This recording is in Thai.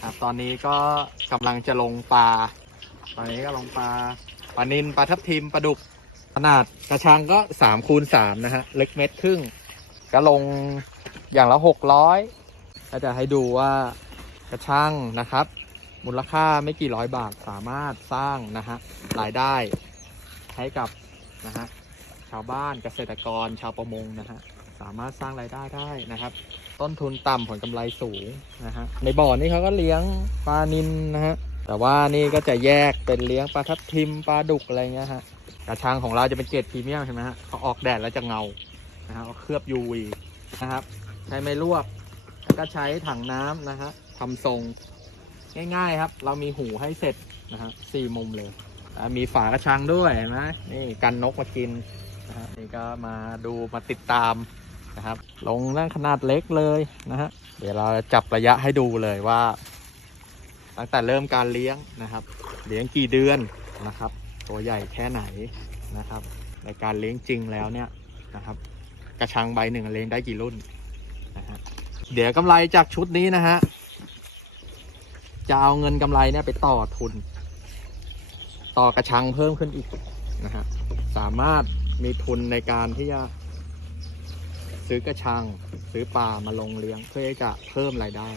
ครับตอนนี้ก็กำลังจะลงปลา ตอนนี้ก็ลงปลาปลานินปลาทับทิมปลาดุก ขนาดกระชังก็สามคูณสามนะฮะลึกเม็ดครึ่ง ก็ลงอย่างละหกร้อยก็จะให้ดูว่ากระชังนะครับ มูลค่าไม่กี่ร้อยบาทสามารถสร้างนะฮะรายได้ให้กับนะฮะชาวบ้านเกษตรกรชาวประมงนะฮะ สามารถสร้างรายได้ได้นะครับ ต้นทุนต่ำผลกำไรสูงนะฮะในบ่อนี้เขาก็เลี้ยงปลานินนะฮะแต่ว่านี่ก็จะแยกเป็นเลี้ยงปลาทับทิมปลาดุกอะไรเงี้ยฮะกระชังของเราจะเป็นเกรดพรีเมียมใช่ไหมฮะเขาออกแดดแล้วจะเงานะฮะเคลือบ UV นะครับ ใช้ไม้ลวกแล้วก็ใช้ถังน้ำนะฮะทำทรงง่ายๆครับ เรามีหูให้เสร็จนะฮะสี่มุมเลยมีฝากระชังด้วยเห็นไหมนี่กันนกมากินนะฮะนี่ก็มาดูมาติดตาม นะครับ ลงนั่งขนาดเล็กเลยนะฮะเดี๋ยวเราจับระยะให้ดูเลยว่า ตั้งแต่เริ่มการเลี้ยงนะครับ เลี้ยงกี่เดือนนะครับ ตัวใหญ่แค่ไหนนะครับ ในการเลี้ยงจริงแล้วเนี่ยนะครับ กระชังใบหนึ่งเลี้ยงได้กี่รุ่นนะฮะเดี๋ยวกำไรจากชุดนี้นะฮะจะเอาเงินกำไรเนี่ยไปต่อทุน ต่อกระชังเพิ่มขึ้นอีกนะฮะสามารถมีทุนในการที่จะ ซื้อกระชัง ซื้อปลามาลงเลี้ยงเพื่อจะเพิ่มรายได้